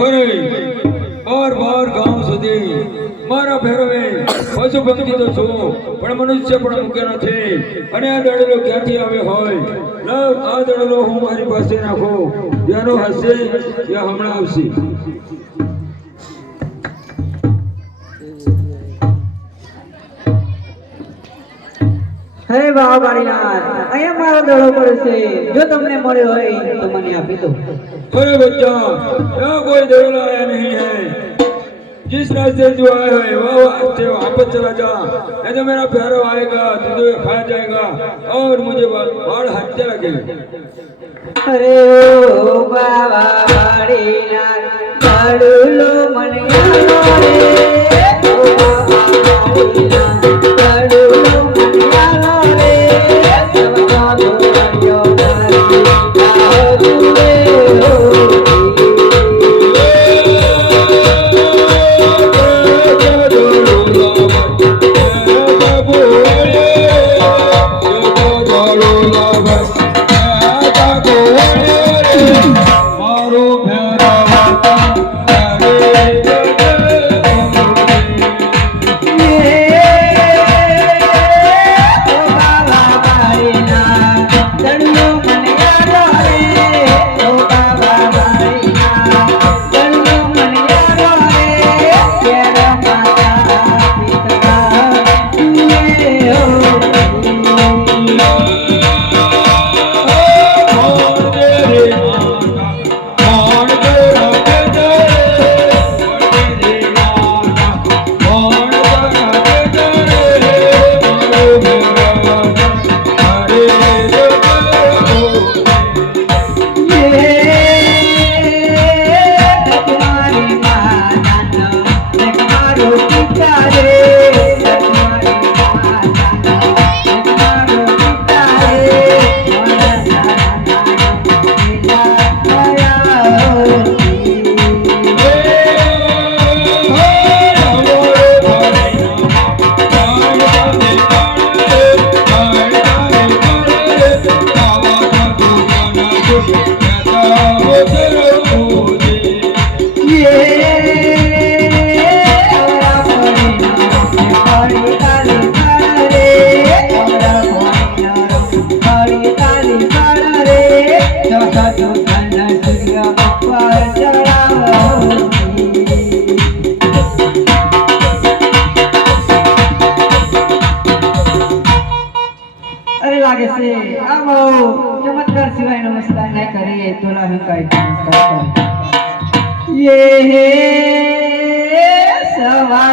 ફરે બાર બાર ગામ સુધી. મારા ફેરવે પશુ પંખી તો છું પણ મનુષ્ય પણ મૂકે નથી. અને આ દડેલો ક્યાંથી આવે હોય? લવ, આ દડેલો હું મારી પાસે નાખો જેનો હશે એ હમણાં આવશે. હે વાહ વાળીનાથ અહીંયા મારો દડો પડે છે જો તમને મળ્યો હોય તો મને આપી દો अरे बच्चा यहाँ कोई देवला आया नहीं है जिस रास्ते से तू आया है वह रास्ते वापस चला जा नहीं तो मेरा प्यारा आएगा तुझे खा जाएगा और मुझे बाल हत्या लगेगा અરે ઓ બાવા વાળીનાથ દડુલો મને આલો રે ઓ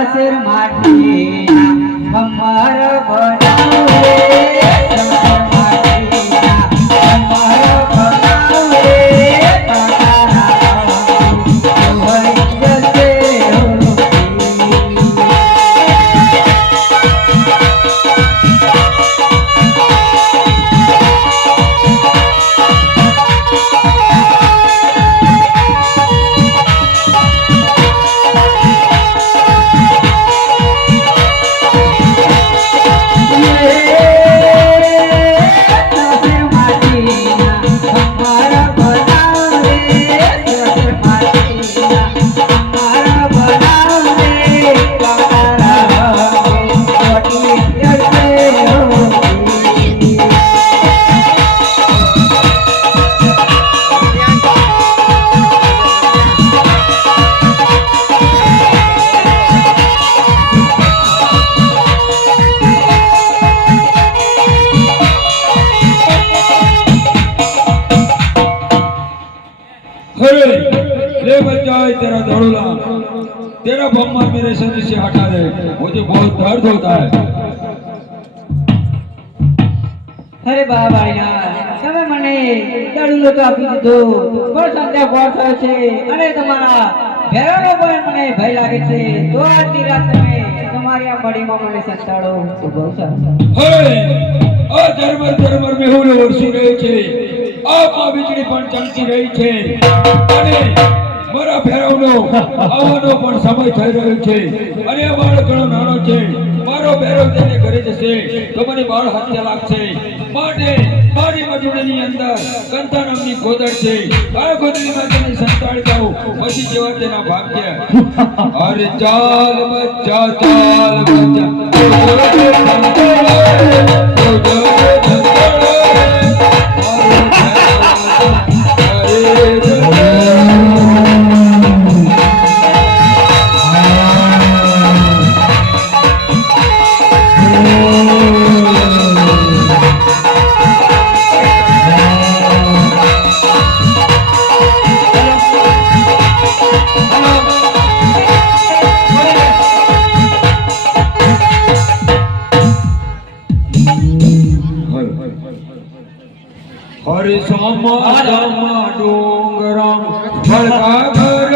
સવાસર માટી અમર બનાવે. दर्द होता है અરે બા ભાઈના તમે મને દડુલો તો આપી દીધો પણ સંધ્યા ગોળ થયો છે અને તમારા ભેરાનો પણ મને ભય લાગે છે તો આજની રાત તમે તમારી આ મડીમાં મને સંતાડો તો બહુ સારું અરે આ ધર્મર ધર્મર મેહુલ વરસી રહી છે આમાં વીજળી પણ ચમકી રહી છે અને મારા ભેરવનો આવવાનો પણ સમય થઈ રહ્યો છે. અને બાળ ઘણો નાનો છે. મારો બેરો તેને ઘરે જશે. તો મને બાળ હત્યા લાગશે. માટે મારી મજૂરીની અંદર કંતા નામની ગોદર છે. આ ગોદડીમાં તેને સંતાડી જાઉં પછી જેવા તેના ભાગ્ય. અરે ચાલ બચ્ચા, ચાલ હરે ડોંગરામ. ભળકા ઘર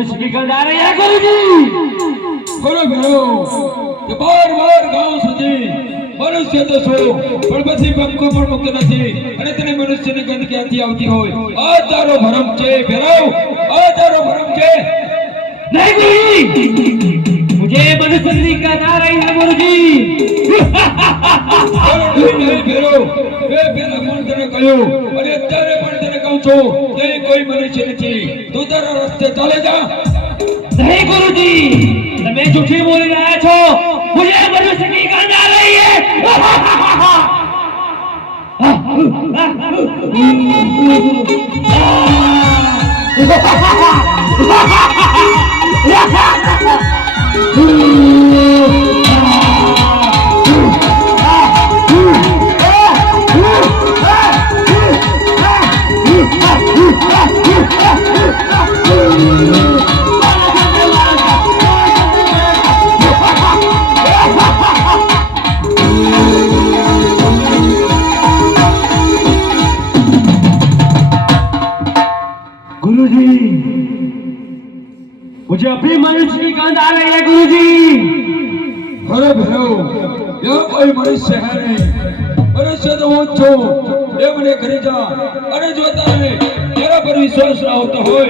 मनुष्य की गंध आ रही है गुरुजी ખરો ખરો કે બાર બાર ગામ સુધી મનુષ્ય તો છો પણ પછી પંખો પણ મુક્ત નથી અને તને મનુષ્યની ગંધ ક્યાંથી આવતી હોય આ તારો ભરમ છે ભેરવ આ તારો ભરમ છે नहीं गुरुजी मुझे मनुष्य की गंध आ रही है गुरुजी ખરો નહીં, નહીં ભેરવ બે પહેલા પણ તને કહ્યું અને અત્યારે પણ તને કહું છું કે કોઈ મનુષ્ય નથી તું તારા રસ્તે ચાલે જા નહીં ગુરુજી તમે જૂઠી બોલી રહ્યા છો મુજે મનુષ્ય કી ગંધ રહી હે Ha ha ha ha! भी मनुष्य की गंध आ रही है गुरु जी अरे भयो ये कोई बड़ी शहर है अरे सद वो छो ये बड़े घरे जा अरे जो तारे तेरा पर विश्वास ना होता होए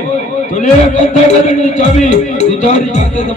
तो ले कंधा करने की चाबी तुझारी करते तो